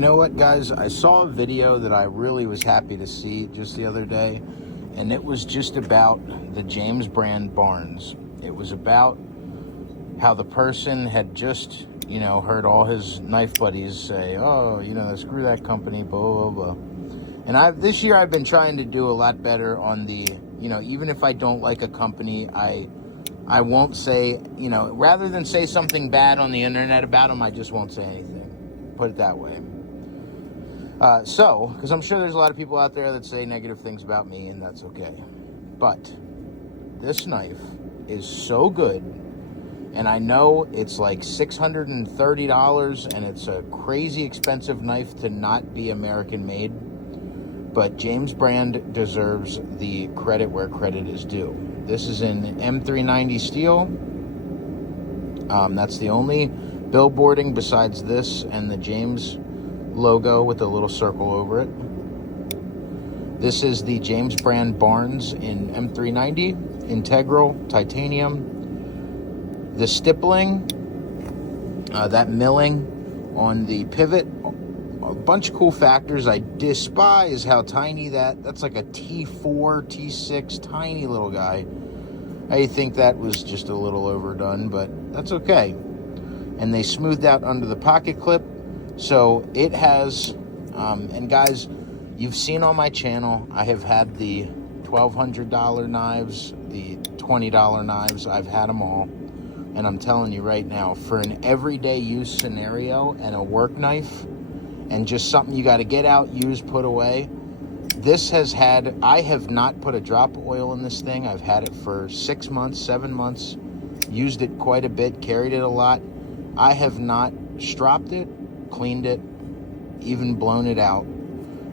You know what, guys? I saw a video that I really was happy to see just the other day, and it was just about the James brand Barnes. It was about how the person had just, heard all his knife buddies say, oh, screw that company, blah, blah, blah. And this year I've been trying to do a lot better on the, even if I don't like a company, I won't say, rather than say something bad on the internet about them, I just won't say anything. Put it that way. Because I'm sure there's a lot of people out there that say negative things about me, and that's okay. But this knife is so good, and I know it's like $630, and it's a crazy expensive knife to not be American made, but James brand deserves the credit where credit is due. This is in M390 steel. That's the only billboarding besides this and the James logo with a little circle over it. This is the James brand Barnes in M390, integral, titanium. The stippling, that milling on the pivot, a bunch of cool factors. I despise how tiny that's like a T4, T6, tiny little guy. I think that was just a little overdone, but that's okay. And they smoothed out under the pocket clip. So it has, and guys, you've seen on my channel, I have had the $1,200 knives, the $20 knives, I've had them all. And I'm telling you right now, for an everyday use scenario and a work knife, and just something you got to get out, use, put away, I have not put a drop of oil in this thing. I've had it for 6 months, 7 months, used it quite a bit, carried it a lot. I have not stropped it, cleaned it, even blown it out,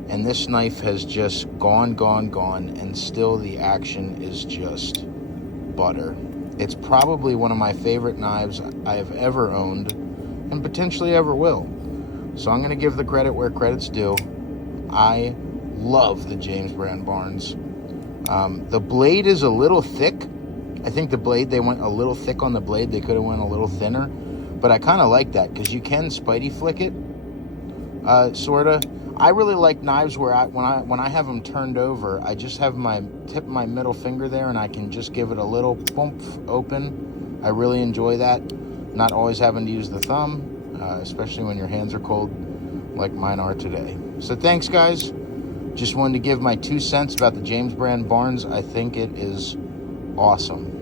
and this knife has just gone, and still the action is just butter. It's probably one of my favorite knives I have ever owned, and potentially ever will. So I'm going to give the credit where credit's due. I love the James brand Barnes. The blade is a little thick. I think they went a little thick on the blade. They could have went a little thinner. But I kind of like that because you can spidey flick it, sort of. I really like knives where when I have them turned over, I just have my tip of my middle finger there and I can just give it a little bump open. I really enjoy that. Not always having to use the thumb, especially when your hands are cold like mine are today. So thanks, guys. Just wanted to give my 2 cents about the James brand Barnes. I think it is awesome.